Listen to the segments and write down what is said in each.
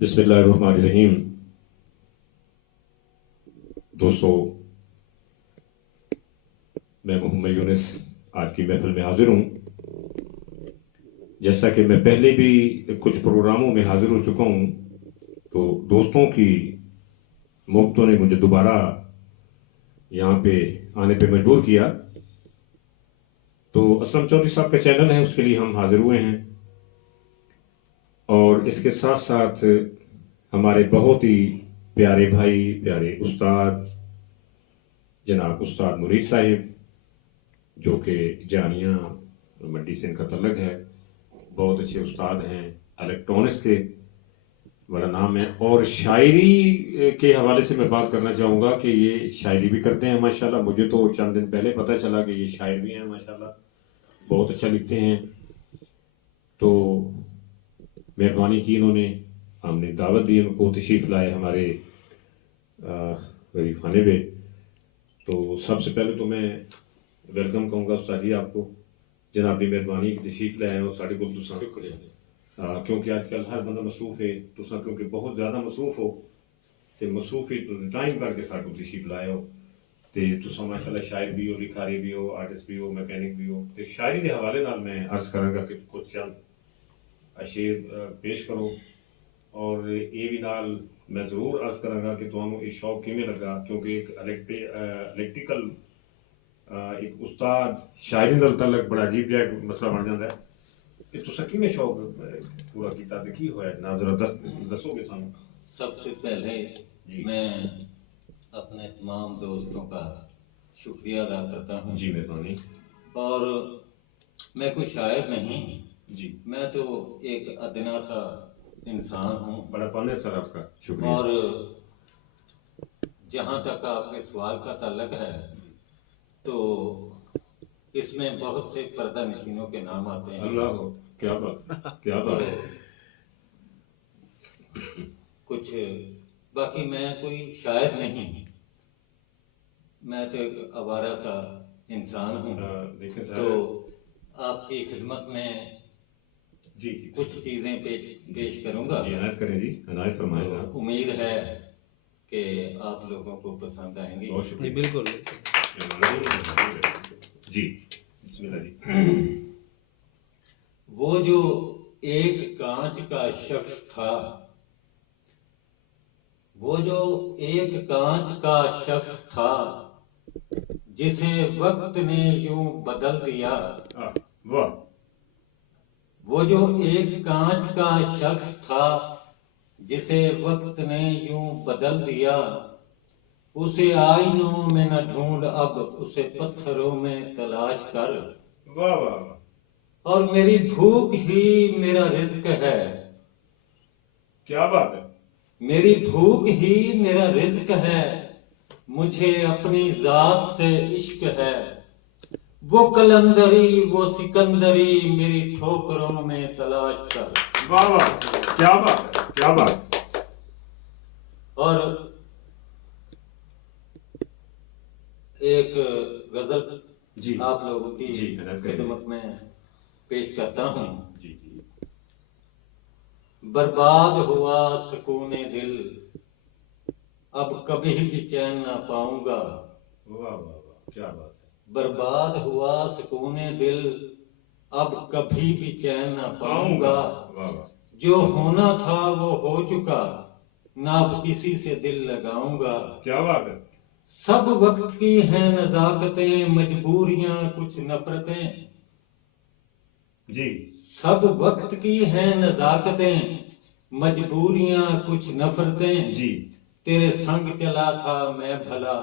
बिस्मिल्लाहिर्रहमानिर्रहीम। दोस्तों, मैं मोहम्मद यूनिस आज की महफिल में हाजिर हूँ। जैसा कि मैं पहले भी कुछ प्रोग्रामों में हाजिर हो चुका हूँ, तो दोस्तों की मोहब्बतों ने मुझे दोबारा यहाँ पे आने पे मजबूर किया। तो असलम चौधरी साहब का चैनल है, उसके लिए हम हाजिर हुए हैं। और इसके साथ साथ हमारे बहुत ही प्यारे भाई, प्यारे उस्ताद जनाब उस्ताद मुरीद साहिब, जो कि जानिया मंडी से इनका तल्लक है, बहुत अच्छे उस्ताद हैं, इलेक्ट्रॉनिक्स के बड़ा नाम है। और शायरी के हवाले से मैं बात करना चाहूँगा कि ये शायरी भी करते हैं माशाल्लाह। मुझे तो चंद दिन पहले पता चला कि ये शायर भी हैं माशाल्लाह, बहुत अच्छा लिखते हैं। तो मेहरबानी की इन्होंने, हमने दावत दी उनको, तशरीफ़ लाए हमारे गरीब खाने पे। तो सबसे पहले तो मैं वेलकम कहूँगा उस्ताद जी आपको, जनाब की मेहरबानी तशरीफ़ लाए और साढ़े को तुसा शुक्रिया। क्योंकि आजकल हर बंदा मसरूफ है, तुसा क्योंकि बहुत ज़्यादा मसरूफ हो, तो मसरूफ ही टाइम करके साढ़े को तशरीफ़ लाए हो। तो तुसा माशाल्लाह शायर भी हो, लिखारी भी हो, आर्टिस्ट भी हो, मैकेनिक भी हो। तो शायरी के हवाले नाल मैं अर्ज़ करांगा कि कुछ चंद शेर पेश करो। और ये भी नाल मैं ज़रूर अर्ज़ करांगा कि तुहानू ये शौक किमें लगा, क्योंकि एक इलेक्ट्रिकल एक उस्ताद शायरी नाल तलक बड़ा अजीब जहा मसला बन जाता है कि तुसा किमें शौक पूरा किया ते की होया, ना जरा दसोगे सानू। सबसे पहले मैं अपने तमाम दोस्तों का शुक्रिया अदा करता हूँ। जी मेहरबानी। और मैं कोई शायर नहीं जी, मैं तो एक अदना सा इंसान हूँ। बड़ा पाने सर आपका शुक्रिया। और जहाँ तक आपके सवाल का ताल्लुक है, तो इसमें बहुत से पर्दा नशीनों के नाम आते हैं। अल्लाह हो, क्या बात, क्या बात है। कुछ बाकी मैं कोई शायर नहीं, मैं तो एक आवारा सा इंसान हूँ। तो आपकी खिदमत में जी कुछ चीज़ें पेश करूँगा। जी इनायत करें जी, इनायत फरमाएं। तो उम्मीद है कि आप लोगों को पसंद आएंगी। बहुत शुक्रिया। बिल्कुल जी, बिस्मिल्लाह जी। वो जो एक कांच का शख्स था, वो जो एक कांच का शख्स था, जिसे वक्त ने यूं बदल दिया। वाह। वो जो एक कांच का शख्स था, जिसे वक्त ने यूं बदल दिया। उसे आईनों में न ढूंढ, अब उसे पत्थरों में तलाश कर। वाह वाह वाह। और मेरी भूख ही मेरा रिज्क है। क्या बात है। मेरी भूख ही मेरा रिज्क है, मुझे अपनी जात से इश्क है। वो कलंदरी वो सिकंदरी मेरी ठोकरों में तलाश कर। वाह वाह, क्या बात है, क्या बात। और एक गजल जी आप लोगों की जी खिदमत में पेश करता हूँ। जी जी। बर्बाद हुआ सुकूने दिल, अब कभी भी चैन ना पाऊंगा। वाह वाह वाह, क्या बात है। बर्बाद हुआ सुकूने दिल, अब कभी भी चैन ना पाऊंगा। वाह वाह। जो होना था वो हो चुका, ना अब किसी से दिल लगाऊंगा। क्या बात है। सब वक्त की हैं नज़ाकतें, मजबूरियां कुछ नफरतें। जी। सब वक्त की हैं नज़ाकतें, मजबूरियां कुछ नफरतें। जी। तेरे संग चला था मैं भला,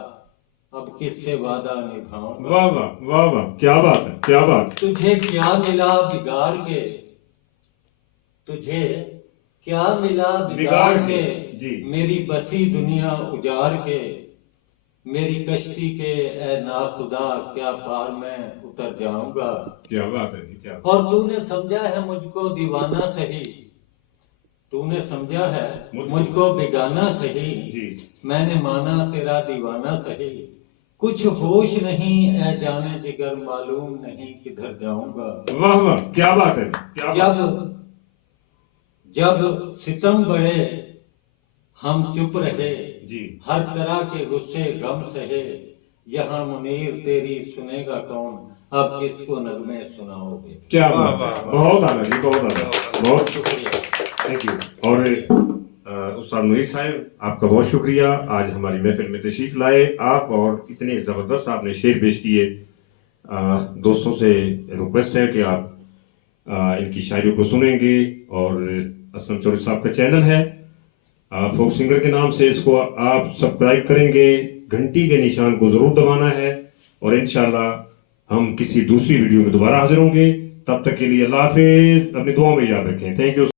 अब किससे वादा निभाऊंगा। वाह वाह वाह वाह, क्या बात है, क्या बात। तुझे क्या मिला बिगाड़ के, तुझे क्या मिला बिगाड़ के, जी। मेरी बसी दुनिया उजाड़ के। मेरी कश्ती के ए नाखुदा, क्या पार में उतर जाऊंगा। क्या बात है, क्या बात। और तूने समझा है मुझको दीवाना सही, तूने समझा है मुझको बेगाना सही। जी। मैंने माना तेरा दीवाना सही। कुछ होश नहीं ए जाने जिगर, मालूम नहीं किधर जाऊंगा। वाह वाह, क्या बात है, क्या बात। जब सितम बढ़े हम चुप रहे, जी हर तरह के गुस्से गम सहे, यहाँ मुनीर तेरी सुनेगा कौन, अब किसको नगमे सुनाओगे। क्या वाह, बात है, वाह, वाह। बहुत आला जी, बहुत आला, बहुत शुक्रिया। Thank you. और उस्ताद मुनीर साहब, आपका बहुत शुक्रिया, आज हमारी महफिल में तशरीफ लाए आप और इतने ज़बरदस्त आपने शेर पेश किए। दोस्तों से रिक्वेस्ट है कि आप इनकी शायरी को सुनेंगे और असम चौधरी साहब का चैनल है फोक सिंगर के नाम से, इसको आप सब्सक्राइब करेंगे, घंटी के निशान को ज़रूर दबाना है और इंशाल्लाह हम किसी दूसरी वीडियो में दोबारा हाजिर होंगे। तब तक के लिए अल्लाह हाफिज़, अपनी दुआ में याद रखें। Thank you.